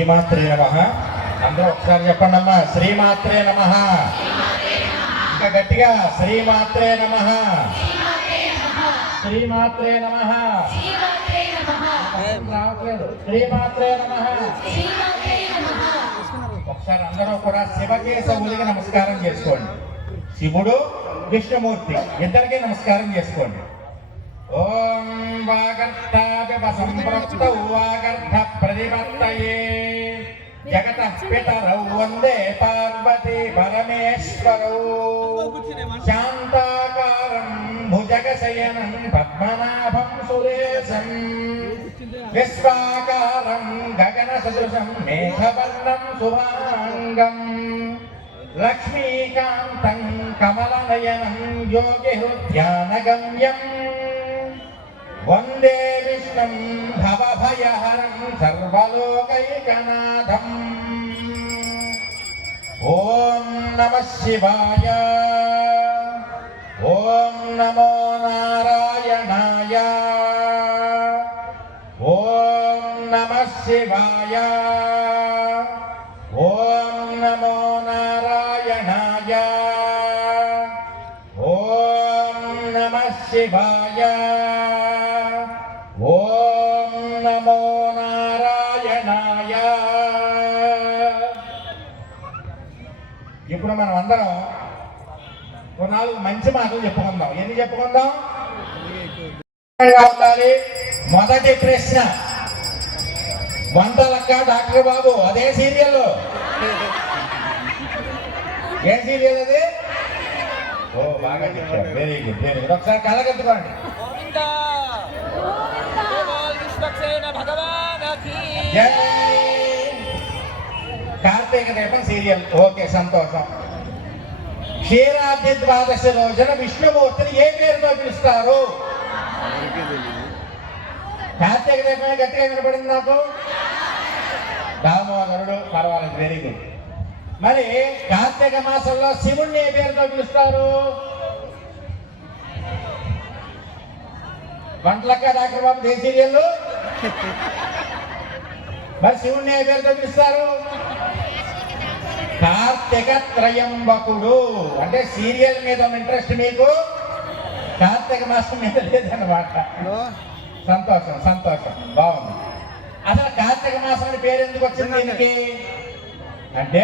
శ్రీమాత్రే నమ. అందరూ ఒకసారి చెప్పండి అమ్మా శ్రీమాత్రే నమ. ఇంకా గట్టిగా శ్రీమాత్రే నమ. శ్రీమాత్రే నమ. రావట్లేదు. శ్రీమాత్రే నమ. ఒకసారి అందరూ కూడా శివకేశవులకి నమస్కారం చేసుకోండి. శివుడు విష్ణుమూర్తి ఇద్దరికి నమస్కారం చేసుకోండి. ఓం వాగర్తాపివ సంప్రప్తౌ వాగర్థ ప్రతిపత్తయే. జగత పితరౌ వందే పార్వతీ పరమేశ్వరౌ. శాంతాకారం భుజగశయనం పద్మనాభం సురేశం. విశ్వాకారం గగన సదృశం మేఘవర్ణం శుభాంగం లక్ష్మీకాంతం కమలనయనం యోగి హృద్యానగమ్యం వందే విష్ణుం భవభయహరం సర్వలోకైకనాథం ఓం నమ శివాయ ఓం నమో నారాయణాయ ఓం నమ శివాయ ఇప్పుడు మనం అందరం నాలుగు మంచి మాటలు చెప్పుకుందాం. ఎన్ని చెప్పుకుందాం? ఉండాలి. మొదటి ప్రశ్న. వంటలక్క డాక్టర్ బాబు అదే సీరియల్ ఏ సీరియల్ అది? ఓ బాగా చెప్పారు. వెరీ గుడ్ వెరీ గుడ్ ఒకసారి కలగెత్తుకోండి. గోవిందా. కార్తీక దీపం సీరియల్ ఓకే సంతోషం. క్షీరాబ్ది ద్వాదశి రోజున విష్ణుమూర్తిని ఏ పేరుతో పిలుస్తారు? కార్తీక దీపమే గట్టిగా వినపడింది నాకు. దామోదరుడు పర్వాలేదు వెరీ గుడ్ మరి కార్తీక మాసంలో శివుణ్ణి ఏ పేరుతో పిలుస్తారు? వంటలక్క డాక్టర్ బాబు ఏ సీరియల్ మరి శివుణ్ణి ఏ పేరుతో పిలుస్తారు? కార్తీక త్రయంబకుడు అంటే సీరియల్ మీద ఇంట్రెస్ట్ మీకు? కార్తీక మాసం మీద లేదన్నమాట. సంతోషం సంతోషం. బాగుంది. అసలు కార్తీక మాసం అని పేరు ఎందుకు వచ్చింది దీనికి? అంటే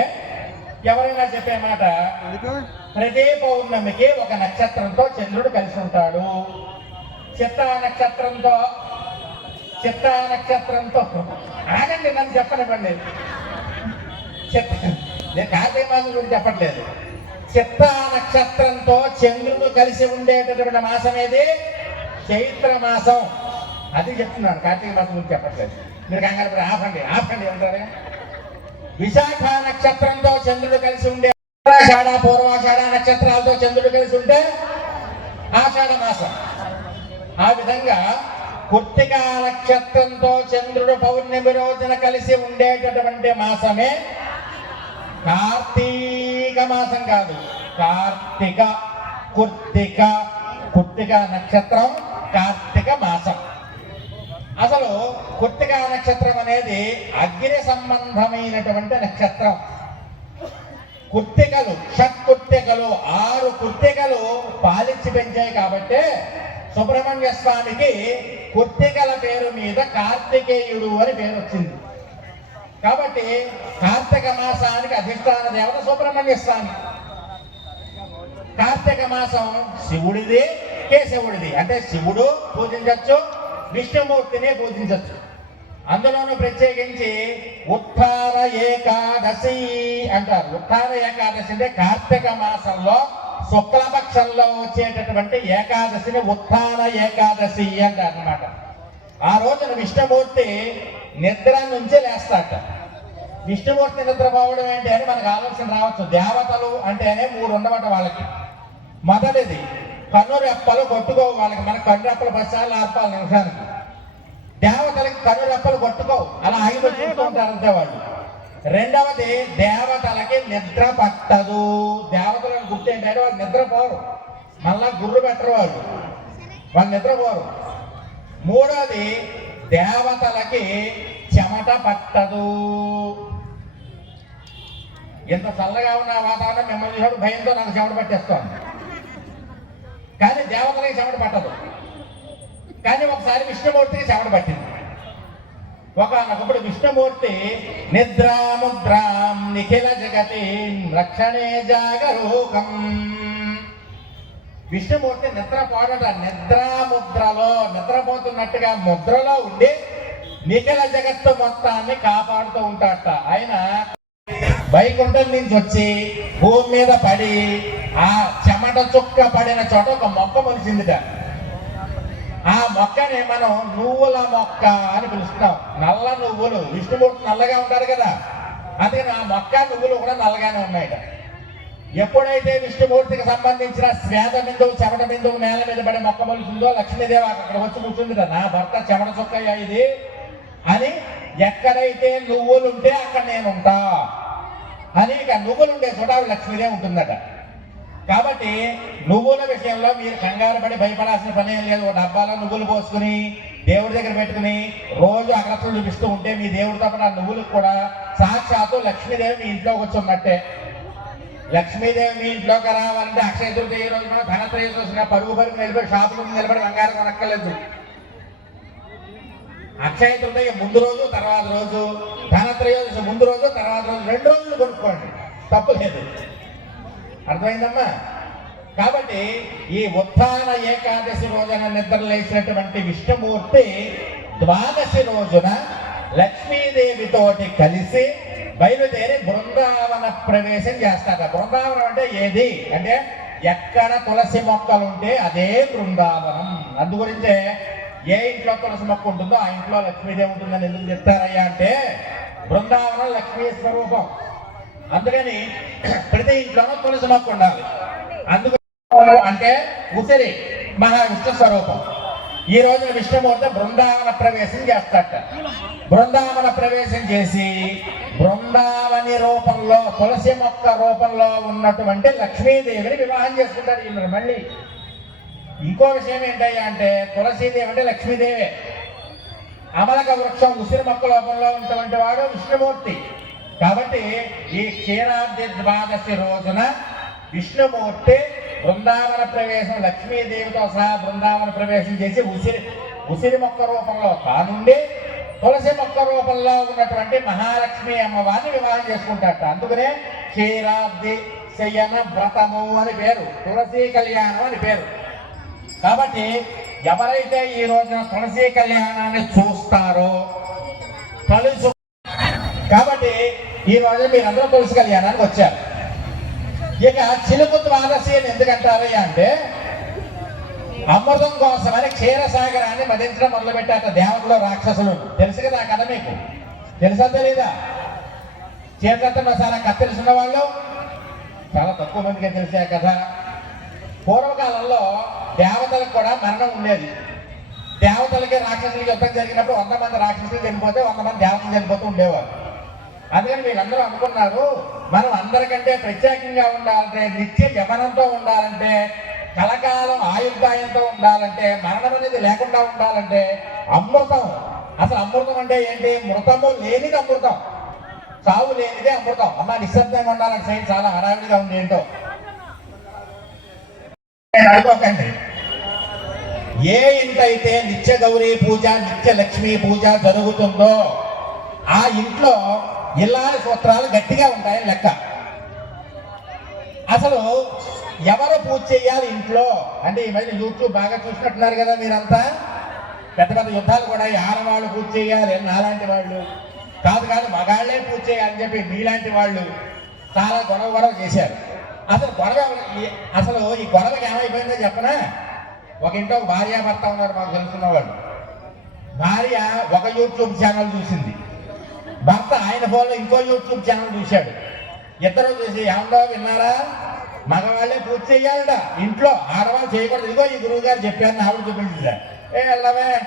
ఎవరైనా చెప్పే మాట ప్రతి పౌర్ణమికి ఒక నక్షత్రంతో చంద్రుడు కలిసి ఉంటాడు. చిత్తా నక్షత్రంతో చిత్తా నక్షత్రంతో. ఆగండి నన్ను చెప్పనివ్వండి. చిత్త నేను కార్తీక మాసం గురించి చెప్పట్లేదు. చిత్త నక్షత్రంతో చంద్రుడు కలిసి ఉండేటటువంటి మాసం ఏది? చైత్ర మాసం. అది చెప్తున్నాను కార్తీక మాసం గురించి చెప్పట్లేదు. మీరు కంగారు పడి ఆపండి ఆపండి అంటారే విశాఖ నక్షత్రంతో చంద్రుడు కలిసి ఉండే ఆషాఢ పూర్వాషాఢ నక్షత్రాలతో చంద్రుడు కలిసి ఉంటే ఆషాఢ మాసం. ఆ విధంగా కుర్తిక నక్షత్రంతో చంద్రుడు పౌర్ణమి రోజున కలిసి ఉండేటటువంటి మాసమే కార్తీక మాసం కాదు. కార్తీక కుర్తిక కుర్తిక నక్షత్రం కార్తీక మాసం. అసలు కుర్తిక నక్షత్రం అనేది అగ్ని సంబంధమైనటువంటి నక్షత్రం. కుర్తికలు షట్కుర్తికలు ఆరు కుర్తికలు పాలించి పెంచాయి కాబట్టి సుబ్రహ్మణ్య స్వామికి కుర్తికల పేరు మీద కార్తికేయుడు అని పేరు వచ్చింది కాబట్టి కార్తీక మాసానికి అధిష్టాన దేవత సుబ్రహ్మణ్య స్వామి. కార్తీక మాసం శివుడిది కేశవుడిది. అంటే శివుడు పూజించవచ్చు విష్ణుమూర్తిని పూజించవచ్చు అందులోనూ ప్రత్యేకించి ఉత్తార ఏకాదశి అంటారు. ఉత్తార ఏకాదశి అంటే కార్తీక మాసంలో శుక్లపక్షంలో వచ్చేటటువంటి ఏకాదశిని ఉత్తాన ఏకాదశి అంటారు అన్నమాట ఆ రోజున విష్ణుమూర్తి నిద్ర నుంచి లేస్తాట విష్ణుమూర్తి నిద్రపోవడం ఏంటి అని మనకు ఆలోచన రావచ్చు. దేవతలు అంటేనే మూడు ఉండవట వాళ్ళకి. మొదటిది కన్నురెప్పలు కొట్టుకోవు వాళ్ళకి. మన కన్నురెప్పలు పదిసార్లు ఆర్పాలి నిమిషానికి. దేవతలకి కనురెప్పలు కొట్టుకోవు. అలా ఐదు చూస్తూ వాళ్ళు. రెండవది దేవతలకి నిద్ర పట్టదు. దేవతలను గుర్తు ఏంటంటే వాళ్ళు నిద్రపోరు. మళ్ళా గుర్రు పెట్టరు వాళ్ళు. వాళ్ళు నిద్రపోరు. మూడవది దేవతలకి చెమట పట్టదు. ఎంత చల్లగా ఉన్న వాతావరణం మిమ్మల్ని చూసాడు భయంతో నాకు చెమట పట్టేస్తాను కానీ దేవతలకి చెమట పట్టదు. కానీ ఒకసారి విష్ణుమూర్తికి చెమట పట్టింది. ఒకనొకప్పుడు విష్ణుమూర్తి నిద్రాముద్రాం నిఖిల జగతి రక్షణే జాగరూకం. విష్ణుమూర్తి నిద్రపోడట నిద్రాముద్రలో నిద్రపోతున్నట్టుగా ముద్రలో ఉండి నిఖిల జగత్తు మొత్తాన్ని కాపాడుతూ ఉంటాడట. ఆయన వైకుంఠం నుంచి వచ్చి భూమి మీద పడి ఆ చెమట చుక్క పడిన చోట ఒక మొక్క మొలిచిందిట. ఆ మొక్కని మనం నువ్వుల మొక్క అని పిలుస్తాం. నల్ల నువ్వులు. విష్ణుమూర్తి నల్లగా ఉంటారు కదా. అదే ఆ మొక్క నువ్వులు కూడా నల్లగానే ఉన్నాయట. ఎప్పుడైతే విష్ణుమూర్తికి సంబంధించిన శ్వేత బిందువు చెమట బిందువు నేల మీద పడి మొక్క మొలుస్తుందో లక్ష్మీదేవి అక్కడ వచ్చి కూర్చుంది నా భర్త చెమట చుక్కయ్యా ఇది అని ఎక్కడైతే నువ్వులు ఉంటే అక్కడ నేను అనేక అని ఇక నువ్వులు ఉండే చోట లక్ష్మీదే లక్ష్మీదేవి ఉంటుందట. కాబట్టి నువ్వుల విషయంలో మీరు కంగారు పడి భయపడాల్సిన పని ఏం లేదు. ఒక డబ్బాలో నువ్వులు పోసుకుని దేవుడి దగ్గర పెట్టుకుని రోజు అగ్రతలు చూపిస్తూ ఉంటే మీ దేవుడితో పాటు ఆ నువ్వులకు కూడా సాక్షాత్తు లక్ష్మీదేవి మీ ఇంట్లోకి వచ్చి ఉన్నట్టే లక్ష్మీదేవి మీ ఇంట్లోకి రావాలంటే అక్షయ తృతీయ రోజు మనం ధనత్రయోదశి పరుగు పరుగు నిలబడి షాపులు నిలబడి బంగారం కొనక్కర్లేదు. అక్షయ తృతీయ ముందు రోజు తర్వాత రోజు ధనత్రయోదశి ముందు రోజు తర్వాత రోజు రెండు రోజులు కొనుక్కోండి. తప్పు లేదు అర్థమైందమ్మా? కాబట్టి ఈ ఉత్థాన ఏకాదశి రోజున నిద్ర లేచినటువంటి విష్ణుమూర్తి ద్వాదశి రోజున లక్ష్మీదేవితోటి కలిసి బయలుదేరి బృందావన ప్రవేశం చేస్తాడ. బృందావనం అంటే ఏది? అంటే ఎక్కడ తులసి మొక్కలుంటే అదే బృందావనం. అందు గురించే ఏ ఇంట్లో తులసి మొక్క ఉంటుందో ఆ ఇంట్లో లక్ష్మీదేవి ఉంటుందని ఎందుకు చెప్తారయ్యా అంటే బృందావనం లక్ష్మీ స్వరూపం. అందుకని ప్రతి ఇంట్లోనూ తులసి మొక్క ఉండాలి. అందుకు అంటే ఉసిరి మహావిష్ణు స్వరూపం. ఈ రోజున విష్ణుమూర్తి బృందావన ప్రవేశం చేస్తాట బృందావన ప్రవేశం చేసి బృందావని రూపంలో తులసి మొక్క రూపంలో ఉన్నటువంటి లక్ష్మీదేవిని వివాహం చేసుకుంటారు వీళ్ళు మళ్ళీ. ఇంకో విషయం ఏంటయ్యా అంటే తులసీదేవి అంటే లక్ష్మీదేవే. అమలక వృక్షం ఉసిరి మొక్క లోపంలో ఉన్నటువంటి వాడు విష్ణుమూర్తి. కాబట్టి ఈ క్షీరాబ్ది ద్వాదశి రోజున విష్ణుమూర్తి బృందావన ప్రవేశం లక్ష్మీదేవితో సహా బృందావన ప్రవేశం చేసి ఉసిరి ఉసిరి మొక్క రూపంలో కానుండి తులసి మొక్క రూపంలో ఉన్నటువంటి మహాలక్ష్మి అమ్మవారిని వివాహం చేసుకుంటాట అందుకనే క్షీరాబ్ది శయన వ్రతము అని పేరు. తులసి కళ్యాణం అని పేరు. కాబట్టి ఎవరైతే ఈ రోజున తులసి కళ్యాణాన్ని చూస్తారో తలుసు కాబట్టి ఈ రోజు మీరందరూ తులసి కళ్యాణానికి వచ్చారు. ఇక చిలుకు ద్వాదశి అని ఎందుకంటారయ్యా అంటే అమృతం కోసమని క్షీరసాగరాన్ని మదించడం మొదలుపెట్టాక దేవతలు రాక్షసులు తెలుసు కదా కథ మీకు? తెలుసా తెలీదా? చీరకత్త చాలా కథ తెలుసున్న వాళ్ళు? చాలా తక్కువ మందికి తెలిసే కథ. పూర్వకాలంలో దేవతలకు కూడా మరణం ఉండేది. దేవతలకి రాక్షసులకి యుద్ధం జరిగినప్పుడు వంద మంది రాక్షసులు చనిపోతే వంద మంది దేవతలు చనిపోతూ ఉండేవారు. అందుకని మీరందరూ అనుకున్నారు మనం అందరికంటే ప్రత్యేకంగా ఉండాలంటే నిత్య యమనంతో ఉండాలంటే కలకాలం ఆయుర్దాయంతో ఉండాలంటే మరణం అనేది లేకుండా ఉండాలంటే అమృతం. అసలు అమృతం అంటే ఏంటి? మృతము లేనిది అమృతం. సావు లేనిదే అమృతం. అమ్మ నిశ్శబ్దంగా ఉండాలంటే సైన్ చాలా హడావిడిగా ఉంది ఏంటో. అనుకోకండి. ఏ ఇంటైతే నిత్య గౌరీ పూజ నిత్య లక్ష్మీ పూజ జరుగుతుందో ఆ ఇంట్లో ఇల్లాల సూత్రాలు గట్టిగా ఉంటాయని లెక్క. అసలు ఎవరు పూజ చేయాలి ఇంట్లో? అంటే ఈ మధ్య యూట్యూబ్ బాగా చూసినట్టున్నారు కదా మీరంతా. పెద్ద పెద్ద యుద్ధాలు కూడా ఈ ఆడవాళ్ళు పూజ చేయాలి నాలాంటి వాళ్ళు. కాదు కాదు మగాళ్ళే పూజ చేయాలని చెప్పి మీలాంటి వాళ్ళు చాలా గొడవ గొడవ చేశారు. అసలు గొడవ అసలు ఈ గొడవకి ఏమైపోయిందో చెప్పనా? ఒక ఇంట్లో ఒక భార్య భర్త ఉన్నారు మాకు తెలుసుకున్న వాళ్ళు భార్య ఒక యూట్యూబ్ ఛానల్ చూసింది. భర్త ఆయన ఫోన్లో ఇంకో యూట్యూబ్ ఛానల్ చూశాడు. ఇద్దరు చూసి ఏమన్నా విన్నారా? మగవాళ్ళే పూజ చేయాలట ఇంట్లో ఆడవాళ్ళు చేయకూడదు. ఇదిగో ఈ గురువు గారు చెప్పాను ఆవిడ చూపించిందా ఏ వెళ్ళవే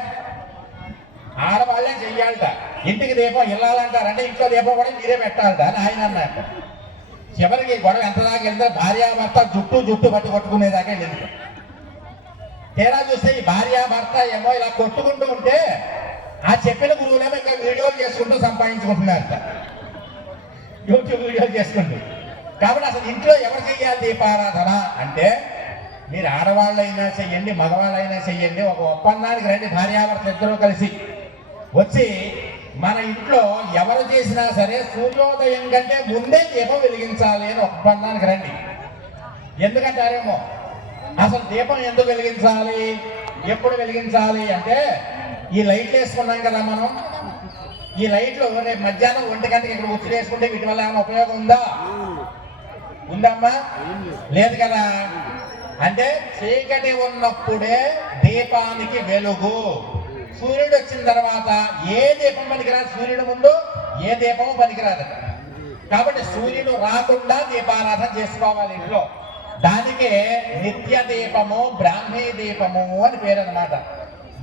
ఆడవాళ్ళే చెయ్యాలట. ఇంటికి దీపం వెళ్ళాలంటారంటే ఇంట్లో దీపం కూడా మీరే పెట్టాలట. అని ఆయన అన్నట్టు చివరికి గొడవ ఎంత దాకా వెళ్తే భార్యాభర్త జుట్టు జుట్టు పట్టి కొట్టుకునేదాకా వెళ్ళింది. తీరా చూస్తే ఈ భార్య భర్త ఏమో ఇలా కొట్టుకుంటూ ఉంటే ఆ చెప్పిన గురువులేమో ఇంకా వీడియోలు చేసుకుంటూ సంపాదించుకుంటున్నారట. యూట్యూబ్ వీడియోలు చేసుకుంటూ. కాబట్టి అసలు ఇంట్లో ఎవరు చేయాలి దీపారాధన అంటే మీరు ఆడవాళ్ళైనా చెయ్యండి మగవాళ్ళైనా చెయ్యండి ఒక ఒప్పందానికి రండి భార్యాభర్త ఇద్దరూ కలిసి. వచ్చి మన ఇంట్లో ఎవరు చేసినా సరే సూర్యోదయం కంటే ముందే దీపం వెలిగించాలి అని ఒప్పందానికి రండి. ఎందుకంటారేమో? అసలు దీపం ఎందుకు వెలిగించాలి? ఎప్పుడు వెలిగించాలి అంటే ఈ లైట్లు వేసుకున్నాం కదా మనం. ఈ లైట్లు రేపు మధ్యాహ్నం ఒంటి గంటకి ఇక్కడ ఉచ్చి వేసుకుంటే వీటి వల్ల ఏమైనా ఉపయోగం ఉందా? ఉందమ్మా. లేదు కదా. అంటే చీకటి ఉన్నప్పుడే దీపానికి వెలుగు. సూర్యుడు వచ్చిన తర్వాత ఏ దీపం పనికిరాదు? సూర్యుడు ముందు ఏ దీపము పనికిరాదు. కాబట్టి సూర్యుడు రాకుండా దీపారాధన చేసుకోవాలి ఇంట్లో. దానికే నిత్య దీపము బ్రాహ్మీ దీపము అని పేరు అన్నమాట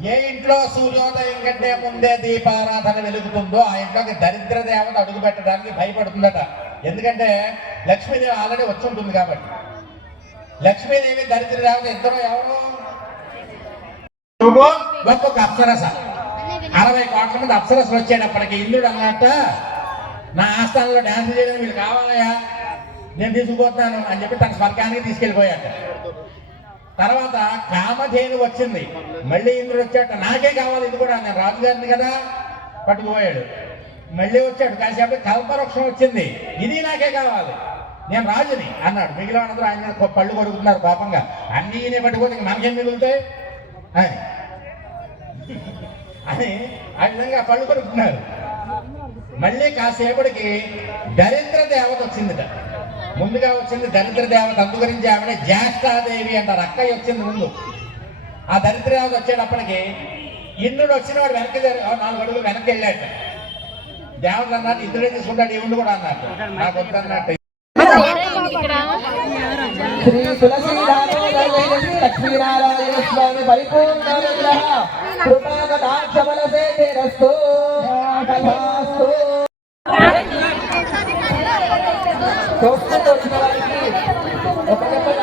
ఏ ఇంట్లో సూర్యోదయం కంటే ముందే దీపారాధన వెలుగుతుందో ఆ ఇంట్లోకి దరిద్ర దేవత అడుగు పెట్టడానికి భయపడుతుందట. ఎందుకంటే లక్ష్మీదేవి ఆల్రెడీ వచ్చి ఉంటుంది కాబట్టి. లక్ష్మీదేవి దరిద్ర దేవత ఇద్దరు ఎవరు? ఒక్కొక్క అప్సరస. అరవై కోట్ల మంది అప్సరసలు వచ్చేటప్పటికి ఇంద్రుడు అన్నట్ట నా ఆస్థానంలో డాన్స్ చేయడం వీళ్ళు కావాలయా నేను తీసుకుపోతున్నాను అని చెప్పి తన స్వర్గానికి తీసుకెళ్ళిపోయాట తర్వాత కామధేను వచ్చింది. మళ్ళీ ఇంద్రుడు వచ్చాట నాకే కావాలి ఇది కూడా. నేను రాజుగారిని కదా పట్టుకుపోయాడు. మళ్ళీ వచ్చాడు. కాసేపు కల్పవృక్షం వచ్చింది. ఇది నాకే కావాలి. నేను రాజుని అన్నాడు. మిగిలిన ఆయన పళ్ళు కొడుకుతున్నారు పాపంగా. అన్నీ ఈయనే పట్టుకోతే మనకేం మిగులుతాయి? అని. అని ఆ విధంగా పళ్ళు కొడుకుతున్నారు. మళ్ళీ కాసేపటికి దరిద్ర దేవత వచ్చిందిట. ముందుగా వచ్చింది దరిద్ర దేవత అందు గురించి ఆవిడ జ్యేష్ఠాదేవి అంటారు. అక్కయ్య వచ్చింది ముందు. ఆ దరిద్ర దేవత వచ్చేటప్పటికి ఇంద్రుడు వచ్చిన వాడు వెనక్కి నాలుగు అడుగులు వెనక్కి వెళ్ళాడు. దేవత అన్నట్టు ఇంద్రుడే తీసుకుంటాడు ఈవిడ కూడా అన్నట్టు నాకు వద్దన్నట్టు శ్రీ తులసీదామోదరవేణి లక్ష్మీనారాయణ స్వామి పరిపూర్ణ విగ్రహ కృపాకటాక్షబల సేరస్తు కథాస్తు చూస్తూ వచ్చిన వారికి ఒక